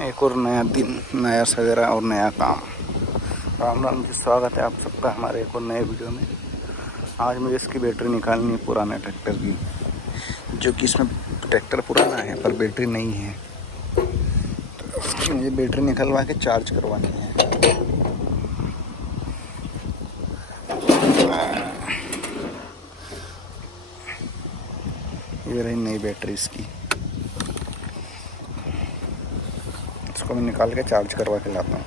एक और नया दिन, नया सवेरा और नया काम। राम राम जी, स्वागत है आप सबका हमारे एक और नए वीडियो में। आज मुझे इसकी बैटरी निकालनी है पुराने ट्रैक्टर की, जो कि इसमें ट्रैक्टर पुराना है पर बैटरी नहीं है, तो उसकी मुझे बैटरी निकलवा के चार्ज करवानी है। ये रही नई बैटरी इसकी, इसको मैं निकाल के चार्ज करवा के लाता हूँ।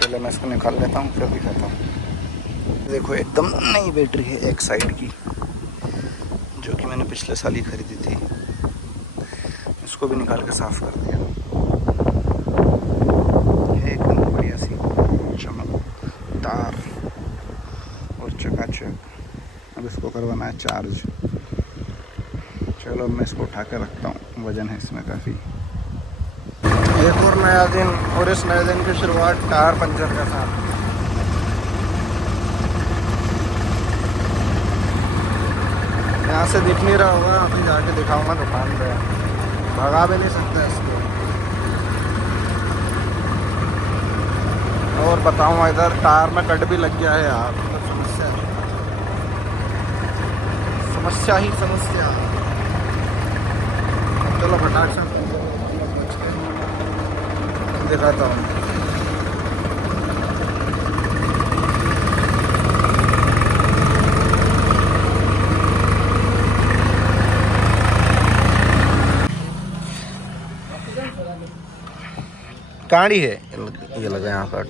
पहले मैं इसको निकाल लेता हूँ फिर दिखाता हूँ। देखो एकदम नई बैटरी है एक साइड की, जो कि मैंने पिछले साल ही खरीदी थी। इसको भी निकाल के साफ़ कर दिया है, एकदम बढ़िया सी चमकदार और चकाचक। अब इसको करवाना है चार्ज। चलो अब मैं इसको उठा के रखता हूँ, वज़न है इसमें काफ़ी। एक और नया दिन, और इस नए दिन की शुरुआत टायर पंचर के साथ। यहाँ से दिख नहीं रहा होगा, अभी जाके दिखाऊंगा दुकान पे। भगा भी नहीं सकते इसको। और बताऊँ, इधर टायर में कट भी लग गया है यार, तो समस्या ही समस्या। चलो फटाक से दिखाता हूँ। गाड़ी है ये लगा यहाँ पर।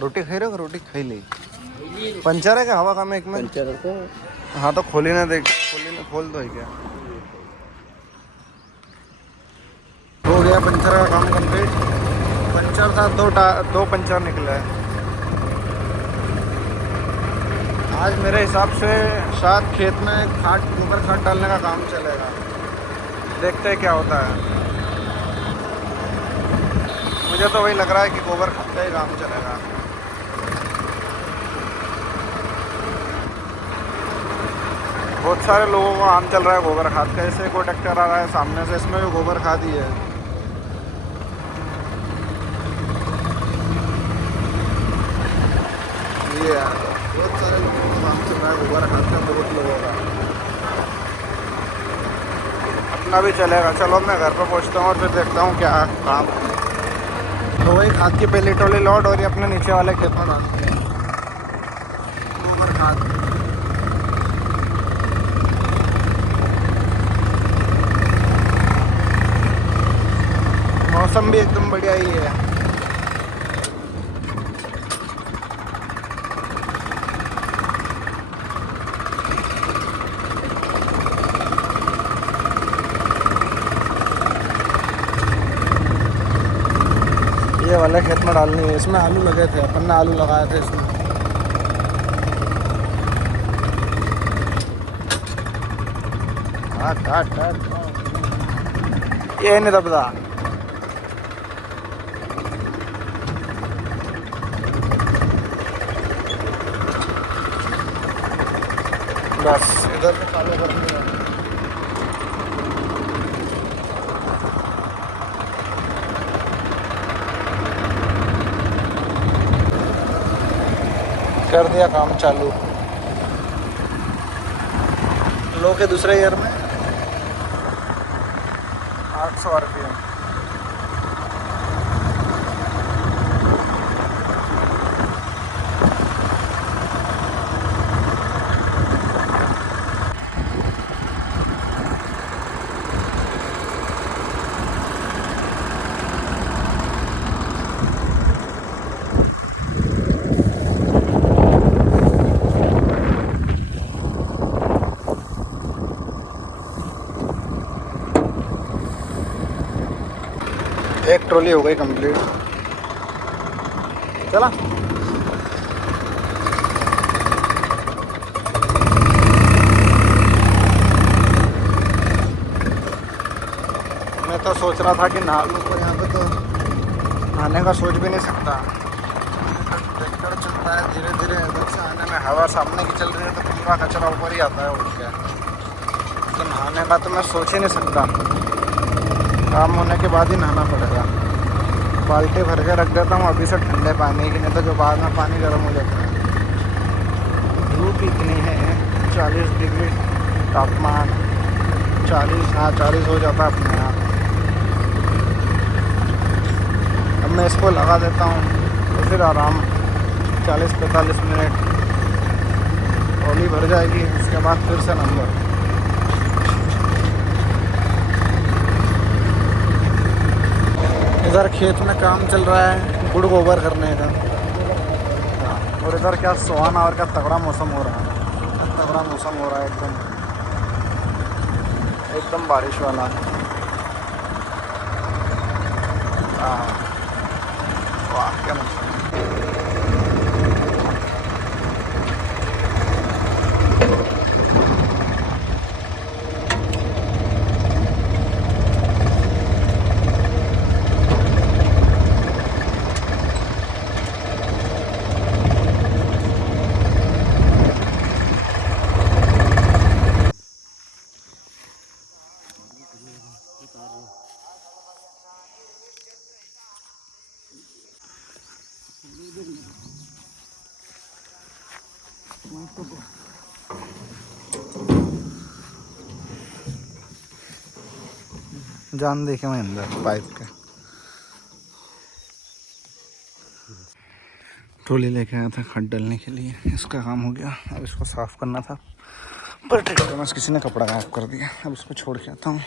रोटी खाई रहे हो? रोटी खाई ली। पंचर है क्या? हवा कम है एक में। पंचर है तो हाँ, तो खोली ना, देख खोल दो। है क्या हो गया पंचर का काम कंप्लीट। पंचर था, दो पंचर निकला है। आज मेरे हिसाब से शायद खेत में गोबर खाद डालने का काम चलेगा। देखते हैं क्या होता है। मुझे तो वही लग रहा है कि गोबर खाद का ही काम चलेगा। बहुत सारे लोगों को काम चल रहा है गोबर खाद का। ऐसे कोई ट्रैक्टर आ रहा है सामने से, इसमें भी गोबर खाद ही है। ये यार बहुत सारे लोगों को काम चल रहा है गोबर खाद का, बहुत लोगों का। अपना भी चलेगा। चलो मैं घर पर पहुंचता हूँ और फिर देखता हूँ क्या काम। तो वही खाद की पहली टोली लोड और ये अपने नीचे वाले खेत में डालते हैं गोबर खाद। मौसम भी एकदम बढ़िया ही है। ये वाले खेत में डालनी है। इसमें आलू लगे थे, अपन ने आलू लगाए थे इसमें। ये नहीं दबदा। बस इधर से चालू कर दिया। कर दिया काम चालू। लो के दूसरे ईयर में 800 RPM। एक ट्रॉली हो गई कंप्लीट। चला मैं तो सोच रहा था कि नहा लूँ, तो यहाँ पे तो नहाने का सोच भी नहीं सकता। ट्रैक्टर चलता है धीरे धीरे, इधर से आने में हवा सामने की चल रही है तो पूरा कचरा ऊपर ही आता है उठ के। तो नहाने का तो मैं सोच ही नहीं सकता। काम होने के बाद ही नहाना पड़ेगा। बाल्टी भर के रख देता हूँ अभी से ठंडे पानी की, नहीं तो जो बाद में पानी गर्म हो जाता है। धूप इतनी है, 40 डिग्री तापमान, 40 हो जाता है अपने यहाँ। अब मैं इसको लगा देता हूँ तो फिर आराम 40-45 मिनट ट्रॉली भर जाएगी। उसके बाद फिर से नंबर। इधर खेत में काम चल रहा है गुड़ गोबर करने का। और इधर क्या सुहाना और क्या तगड़ा मौसम हो रहा है, तगड़ा मौसम हो रहा है एकदम बारिश वाला। हाँ वाह क्या मौसम। जान देखे मैं अंदर पाइप के। ट्रॉली लेके आया था खड डालने के लिए, इसका काम हो गया। अब इसको साफ़ करना था पर ट्रैक्टर में किसी ने कपड़ा गायब कर दिया। अब इसको छोड़ के आता हूँ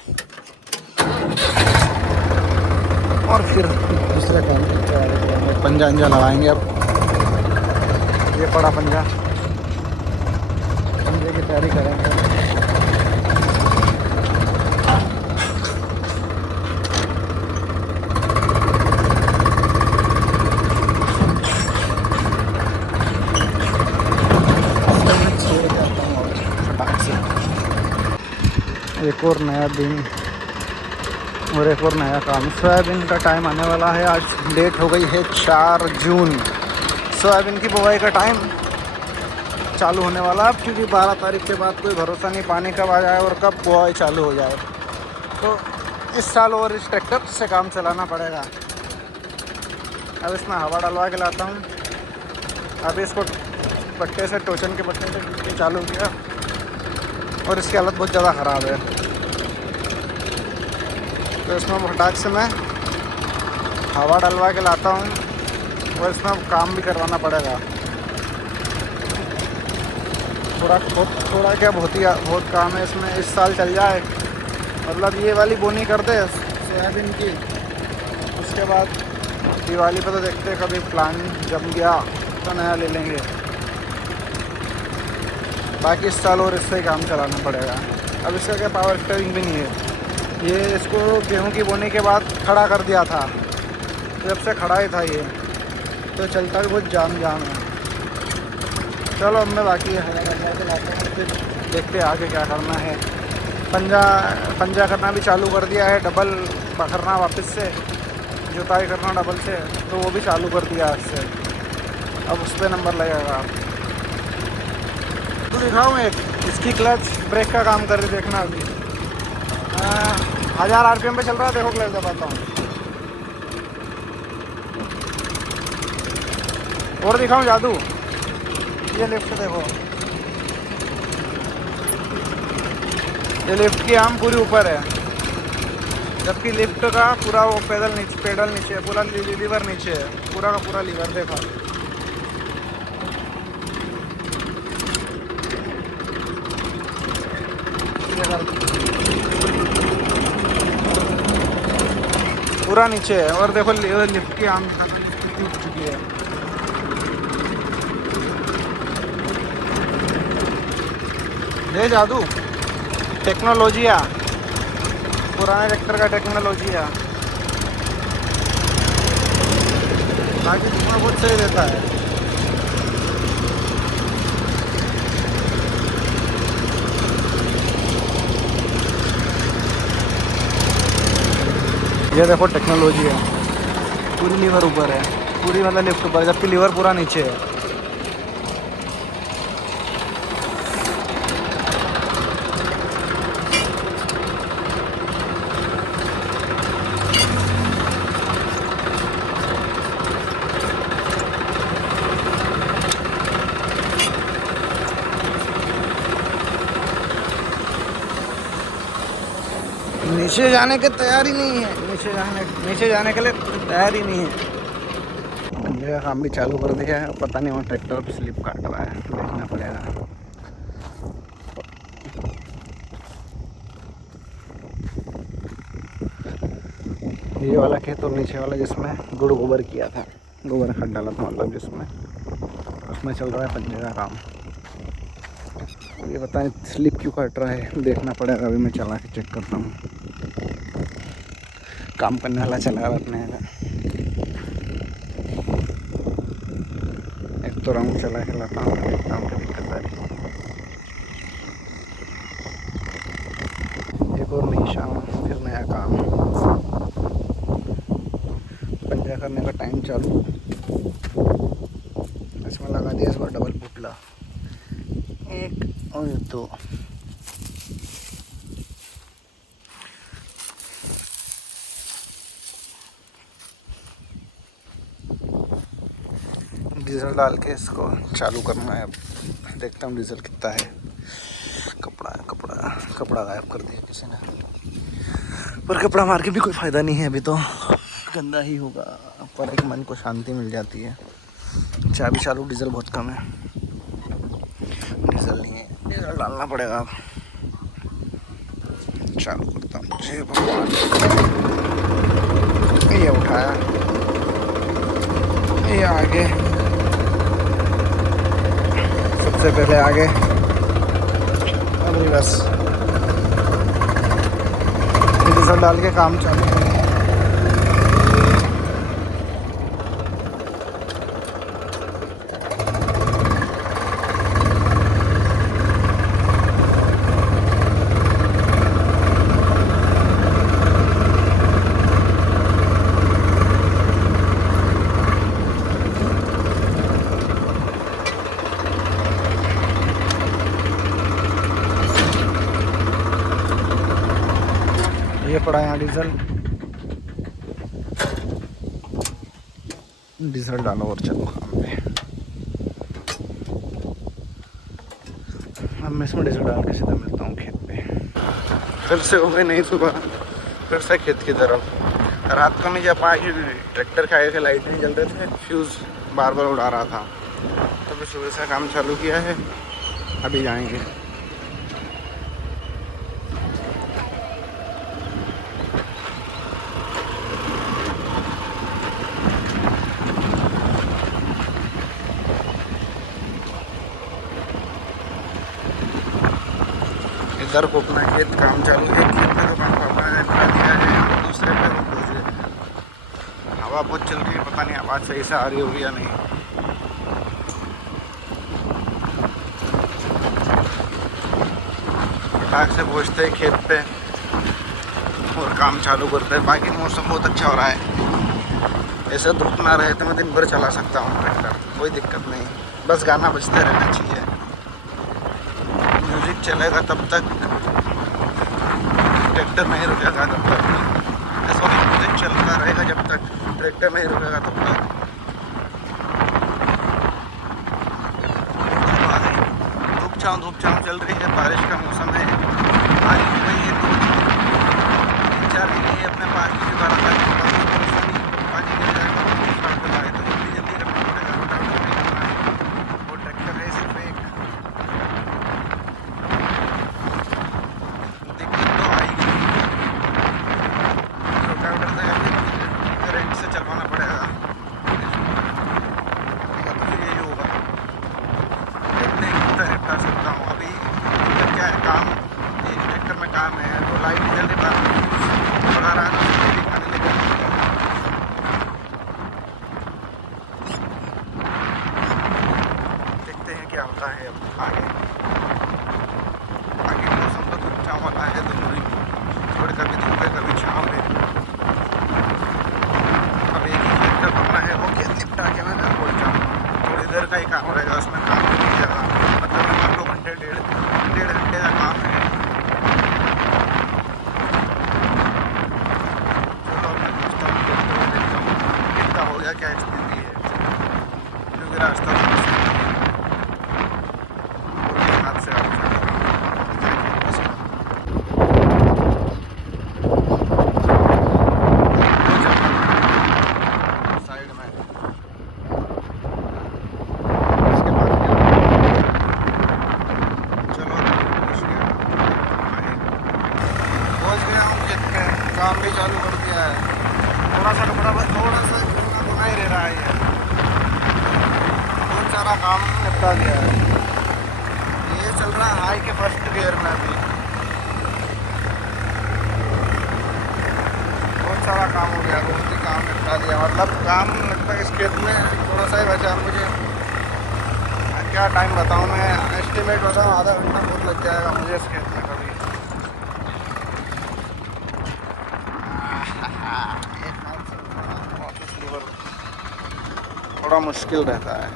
और फिर दूसरे काम की तैयारी करेंगे। पंजा अंजा लगाएंगे। अब ये पड़ा पंजा, पंजे की तैयारी करेंगे। एक और नया दिन और एक और नया काम। सोयाबीन का टाइम आने वाला है। आज डेट हो गई है 4 जून। सोयाबीन की बुवाई का टाइम चालू होने वाला है अब, क्योंकि 12 तारीख के बाद कोई भरोसा नहीं पानी कब आ जाए और कब बुवाई चालू हो जाए। तो इस साल और इस ट्रैक्टर से काम चलाना पड़ेगा। अब इसमें हवा डलवा के लाता हूँ। अभी इसको पट्टे से, टोचन के पट्टे से चालू किया और इसकी हालत बहुत ज़्यादा ख़राब है। तो इसमें फटाक से मैं हवा डलवा के लाता हूँ और इसमें काम भी करवाना पड़ेगा। थोड़ा क्या बहुत काम है इसमें। इस साल चल जाए, मतलब ये वाली बोनी कर दे सोयाबीन की, उसके बाद दिवाली पे तो देखते कभी प्लान जम गया तो नया ले लेंगे। बाकी इस साल और इससे काम चलाना पड़ेगा। अब इसका क्या पावर स्टीयरिंग भी नहीं है। ये इसको गेहूं की बोने के बाद खड़ा कर दिया था, जब से खड़ा ही था ये, तो चलता भी बहुत जाम है। चलो अब मैं बाकी फिर देखते हैं आगे क्या करना है। पंजा करना भी चालू कर दिया है, डबल पकड़ना वापस से, जुताई करना डबल से, तो वो भी चालू कर दिया इससे। अब उस पर नंबर लगेगा। तो दिखाऊँ एक, इसकी क्लच ब्रेक का काम कर रही, देखना। अभी 1000 RPM पे चल रहा है। देखो क्लच दबाता हूँ और दिखाऊँ जादू। ये लिफ्ट देखो, ये लिफ्ट की आर्म पूरी ऊपर है, जबकि लिफ्ट का पूरा वो पेडल नीचे है, पूरा लीवर नीचे है, पूरा का पूरा लीवर देखा। पूरा नीचे है और देखो लिफ्ट की आर्म कितनी उठ चुकी है। ये जादू टेक्नोलॉजी है, पुराने ट्रैक्टर का टेक्नोलॉजी है। बाकी कितना बहुत सही देता है। ये देखो टेक्नोलॉजी है, पूरी लीवर ऊपर है, पूरी मतलब लिफ्ट ऊपर, जबकि लीवर पूरा नीचे है। नीचे जाने की तैयारी नहीं है, नीचे जाने के लिए तैयार ही नहीं है। बंदे का काम भी चालू कर दिया है, पता नहीं वहाँ ट्रैक्टर पे स्लिप काट रहा है, देखना पड़ेगा। ये वाला खेत और नीचे वाला जिसमें गुड़ गोबर किया था, गोबर खाद डाला था मतलब जिसमें, उसमें चल रहा है पंजे का काम। ये पता नहीं स्लिप क्यों काट रहा है, देखना पड़ेगा। अभी मैं चला के चेक करता हूँ। काम करने वाला चला रहा अपने का, एक तो राउंड चला के लाता हूँ, देखता हूँ क्या दिक्कत आ रही है। एक और नई शाम, फिर नया काम, पंजा करने का टाइम चालू। इसमें लगा दिया इस बार डबल पुतला, एक और दो। डीजल डाल के इसको चालू करना है। अब देखता हूँ डीजल कितना है। कपड़ा गायब कर दिया किसी ने, पर कपड़ा मार के भी कोई फ़ायदा नहीं है, अभी तो गंदा ही होगा। पर एक मन को शांति मिल जाती है। चाबी चालू, डीजल बहुत कम है, डीजल नहीं है, डीजल डालना पड़ेगा। चालू करता हूँ। जय भगवान। ये उठाया, ये आगे, सबसे पहले आगे, अभी बस डीजल डाल के काम चालू। ये पड़ा यहाँ डीजल डालो और चलो काम पे। अब मैं इसमें डीजल डाल के सीधा मिलता हूँ खेत पे। फिर से हो गई नई सुबह, फिर से खेत की तरफ। रात को मैं जब आई, ट्रैक्टर के आगे के लाइट नहीं जल रहे थे, फ्यूज़ बार बार उड़ा रहा था, तो फिर सुबह से काम चालू किया है। अभी जाएंगे। इधर को अपना खेत काम चालू है। खेत में तो पापा ने लगा दिया है, दूसरे पे रुक दीजिए। हवा बहुत चल रही है, पता नहीं आवाज़ सही से आ रही होगी या नहीं। फटाक से पहुँचते हैं खेत पे और काम चालू करते हैं। बाकी मौसम बहुत अच्छा हो रहा है, ऐसा धूप ना रहे तो मैं दिन भर चला सकता हूँ ट्रैक्टर, कोई दिक्कत नहीं। बस गाना बजते रहना चाहिए, म्यूज़िक चलेगा तब तक, ट्रैक्टर नहीं रुकेगा तब तक। ऐसा म्यूज़िक चलता रहेगा जब तक ट्रैक्टर नहीं रुकेगा तब तक। धूप छाँव चल रही है, बारिश का मौसम है। आज हो गई है 2-4 दिन ये अपने पास की बात है, पानी गिर जाएगा तो जल्दी जल्दी रखना पड़ेगा। वो ट्रैक्टर है सिर्फ एक, दिक्कत तो आएगी। रोटावेटर से करंट से चलवाना पड़ेगा, तो फिर यही होगा। देखते हैं कितना निपटा सकता हूँ। अभी क्या है काम काम भी चालू कर दिया है। थोड़ा सा कपड़ा बस थोड़ा सा धुना ही रह रहा है। ये बहुत सारा काम निपटा दिया है। ये चल रहा है हाई के फर्स्ट गियर में अभी। बहुत सारा काम हो गया, बहुत ही काम निपटा दिया। मतलब काम लगता है इस खेत में थोड़ा सा ही बचा मुझे। क्या टाइम बताऊँ मैं, एस्टिमेट बताऊँ आधा घंटा बहुत लग जाएगा मुझे इस खेत में कभी। थोड़ा मुश्किल रहता है।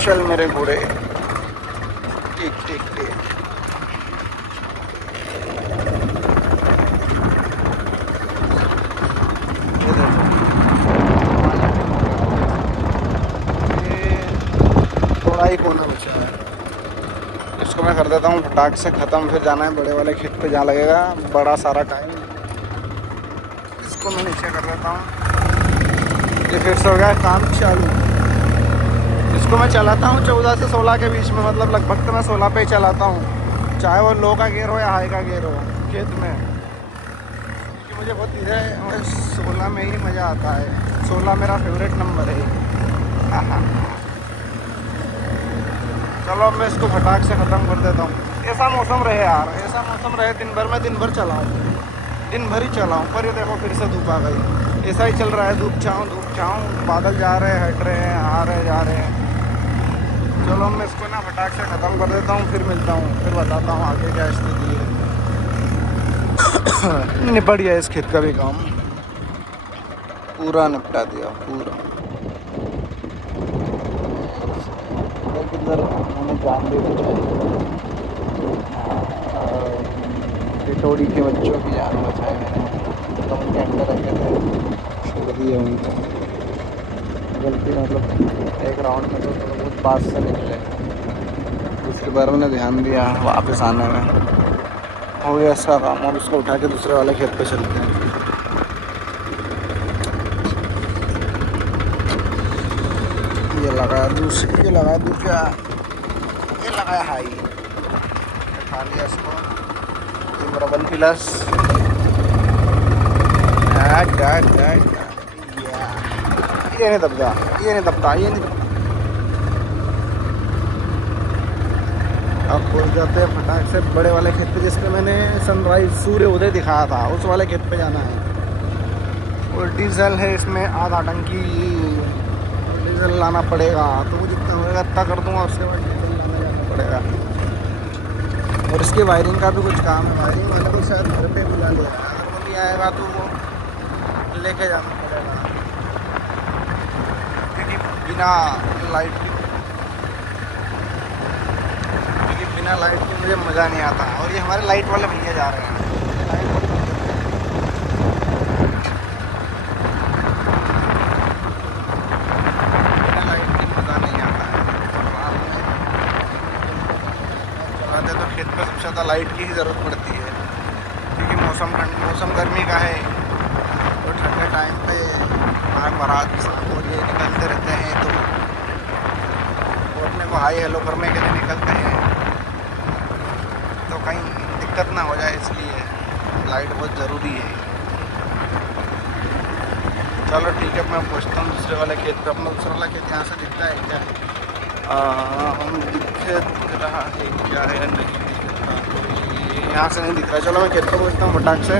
चल मेरे घोड़े, ठीक ठीक ठीक। थोड़ा ही कोना बचा है, इसको मैं कर देता हूँ फटाक से ख़त्म। फिर जाना है बड़े वाले खेत पे, जहाँ लगेगा बड़ा सारा टाइम। इसको मैं नीचे कर देता हूँ। ये फिर से हो गया काम चालू। इसको मैं चलाता हूँ 14 से 16 के बीच में, मतलब लगभग तो मैं 16 पे ही चलाता हूँ, चाहे वो लो का गेयर हो या हाई का गेयर हो खेत में। क्योंकि मुझे बहुत धीरे 16 में ही मज़ा आता है। 16 मेरा फेवरेट नंबर है। हाँ, चलो अब मैं इसको फटाक से ख़त्म कर देता हूँ। ऐसा मौसम रहे यार, ऐसा मौसम रहे दिन भर, मैं दिन भर चलाऊँ, दिन भर ही चलाऊँ। पर ये देखो फिर से धूप आ गई। ऐसा ही चल रहा है, धूप छाऊँ, बादल जा रहे हैं, हट रहे हैं, आ रहे जा रहे हैं। चलो मैं इसको ना फटाक से ख़त्म कर देता हूँ, फिर मिलता हूँ, फिर बताता हूँ आगे क्या स्थिति है। निपट गया इस खेत का भी काम, पूरा निपटा दिया पूरा। किधर मैंने जान दे टिटोड़ी के बच्चों की जान बचाई मैंने। तो उनके अंदर रखे थे, छोड़ दिए उनको गलती। मतलब एक राउंड में तो थोड़ा बहुत पास से निकले, दूसरी बार मैंने ध्यान दिया वापस आने में। हो गया इसका काम, और उसको उठा के दूसरे वाले खेत पे चलते हैं। ये लगाया दूसरी, ये लगाया दूसरा, ये लगाया हाई, उठा लिया इसको। ये मेरा 1 प्लस ये नहीं दबता, ये नहीं दबता, ये नहीं दबता। अब पहुंच जाते हैं फटाक से बड़े वाले खेत पे, जिसपे मैंने सनराइज सूर्य उदय दिखाया था। उस वाले खेत पे जाना है। और डीजल है इसमें आधा टंकी, डीजल लाना पड़ेगा। तो वो जितना होगा इतना कर दूंगा, उसके बाद डीजल लाना जाना पड़ेगा। और इसकी वायरिंग का भी कुछ काम है। वायरिंग वाले को शायद घर पे बुला लिया, अगर वो नहीं आएगा तो वो लेके जाना पड़ेगा। क्योंकि बिना लाइट के मुझे मज़ा नहीं आता। और ये हमारे लाइट वाले भैया जा रहे हैं। बिना लाइट के मज़ा नहीं आता है। चलाते तो खेत में सबसे ज़्यादा लाइट की ही ज़रूरत पड़ती है। क्योंकि मौसम गर्मी का है, तो ठंडे टाइम पे बारात किसान और ये निकलते रहते हैं, तो अपने को हाई हेलो करने के लिए निकलते हैं, तो कहीं दिक्कत ना हो जाए, इसलिए लाइट बहुत ज़रूरी है। चलो ठीक है, मैं पहुँचता हूँ दूसरे वाले खेत पे। अपना दूसरा वाला खेत यहाँ से दिखता है क्या? हम दिख रहा है क्या है? नहीं दिख रहा, यहाँ से नहीं दिख रहा। चलो मैं खेत पे पहुँचता हूँ फटाक से,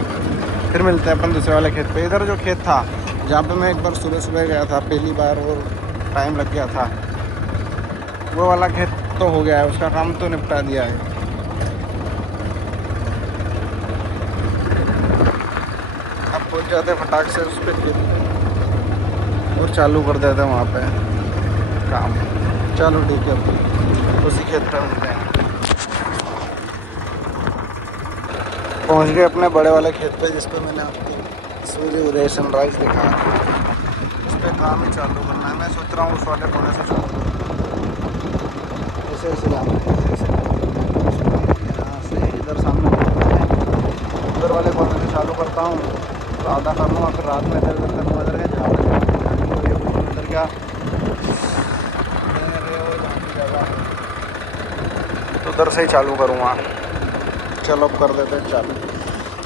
फिर मिलते हैं अपन दूसरे वाले खेत पे। इधर जो खेत था जहाँ पे मैं एक बार सुबह गया था पहली बार, और टाइम लग गया था, वो वाला खेत तो हो गया है, उसका काम तो निपटा दिया है। अब पहुँच जाते हैं फटाक से उस पर खेत पे और चालू कर देते हैं वहाँ पे काम। चलो ठीक है, उसी खेत पे मिलते हैं। पहुँच गए अपने बड़े वाले खेत पे, जिस पे मैंने आपको सूर्य उदय सनराइज दिखाया था। इस पर काम ही चालू करना है। मैं सोच रहा हूँ उस वाले कोने से चालू करूँ, ऐसे जाना है, यहाँ से इधर सामने उधर वाले कोने से चालू करता हूँ, तो आधा कर लूँगा, फिर रात में इधर करूँगा। इधर है जहाँ इधर क्या जगह है, तो उधर से ही चालू करूँगा। चलो अब कर देते हैं चालू।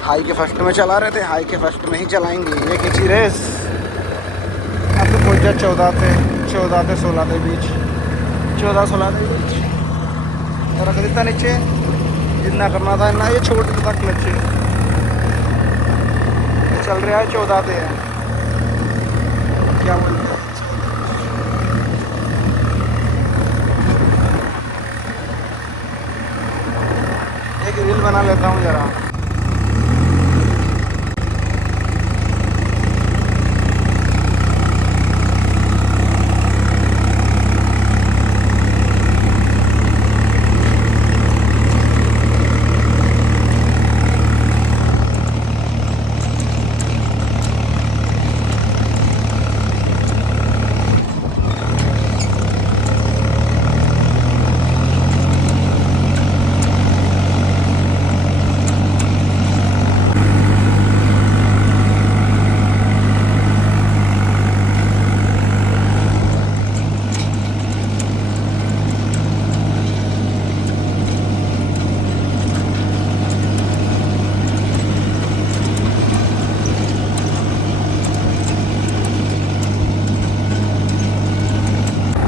हाई के फर्स्ट में चला रहे थे, हाई के फर्स्ट में ही चलाएंगे। ये खींची रेस। अब तो पहुँच जाए 14 से 16 के बीच, 14-16 के बीच। रख देता नीचे, जितना करना था ना, ये छोड़ देता क्लच। चल रहा है 14 पे है, क्या बोलते हैं। एक रील बना लेता हूँ ज़रा।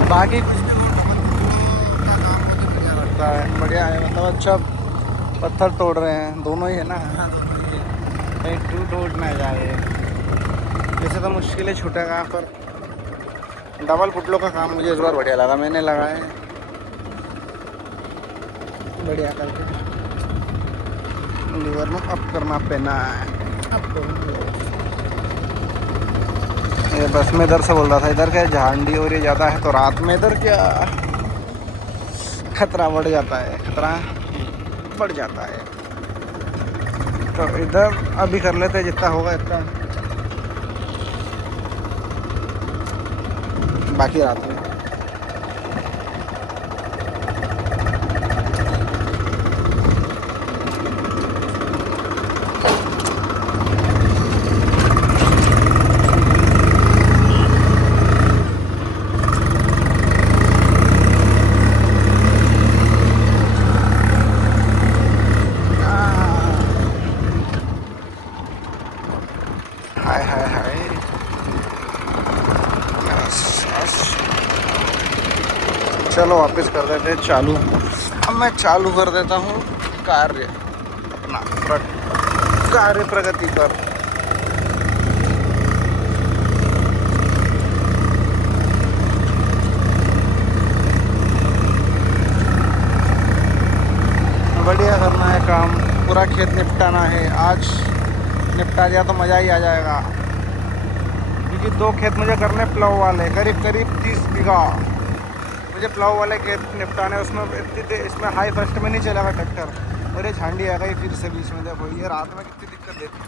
बाकी का काम मुझे बढ़िया लगता है, बढ़िया है। मतलब अच्छा पत्थर तोड़ रहे हैं, दोनों ही है ना, कहीं टूट ना जाए। वैसे तो मुश्किल है छूटेगा, पर डबल पुटलों का काम मुझे इस बार बढ़िया लगा। मैंने लगाए बढ़िया करके। लीवर में अप करना पेना है। ये बस में इधर से बोल रहा था, इधर क्या झांडी हो रही ज़्यादा है, तो रात में इधर क्या खतरा बढ़ जाता है, खतरा बढ़ जाता है। तो इधर अभी कर लेते हैं, जितना होगा इतना, बाकी रात में। हाय हाय हाय, चलो वापस कर देते हैं चालू। अब मैं चालू कर देता हूँ कार्य अपना, कार्य प्रगति पर। बढ़िया करना है काम, पूरा खेत निपटाना है। आज निपटा दिया तो मज़ा ही आ जाएगा, क्योंकि 2 खेत मुझे करने प्लाव वाले, करीब 30 बीघा मुझे प्लाव वाले खेत निपटाने। उसमें इसमें हाई फर्स्ट में नहीं चलेगा ट्रैक्टर, और ये झांडी आ गई फिर से बीच में। देखो ये रात में कितनी दिक्कत देती,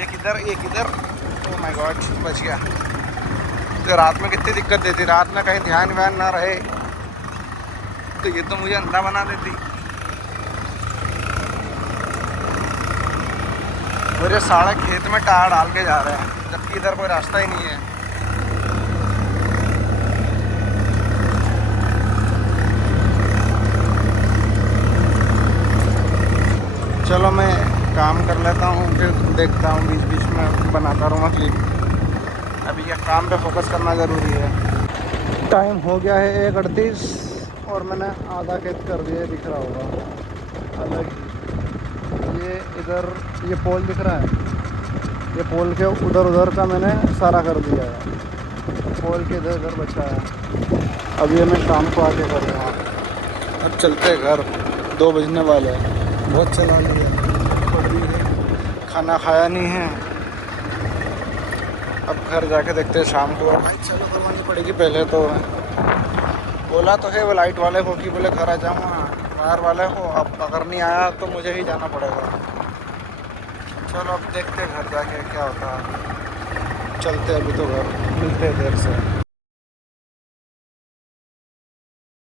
ये किधर, ओह माय गॉड, बच गया। तो रात में कितनी दिक्कत देती, रात में कहीं ध्यान व्यान ना रहे तो ये तो मुझे अंधा बना देती। और ये सारा खेत में टायर डाल के जा रहे हैं, जबकि इधर कोई रास्ता ही नहीं है। चलो मैं काम कर लेता हूँ, फिर देखता हूँ, बीच बीच में बनाता रहूँगा क्लिप। अभी ये काम पे फोकस करना ज़रूरी है। टाइम हो गया है 1:38 और मैंने आधा खेत कर दिया, दिख रहा होगा अलग। ये इधर ये पोल दिख रहा है, ये पोल के उधर का मैंने सारा कर दिया है, पोल के इधर बचा है। अब ये मैं शाम को आके कर रहा हूँ। अब चलते घर, 2 बजने वाले हैं, बहुत चला लिया, खाना खाया नहीं है। अब घर जाके देखते हैं शाम को। लाइट चालू करवानी पड़ेगी पहले तो। बोला तो है वो लाइट वाले को कि बोले घर आ जाऊँगा, वायर वाले को। अब अगर नहीं आया तो मुझे ही जाना पड़ेगा। चलो अब देखते हैं घर जाके क्या होता है। चलते अभी तो घर, मिलते हैं देर से।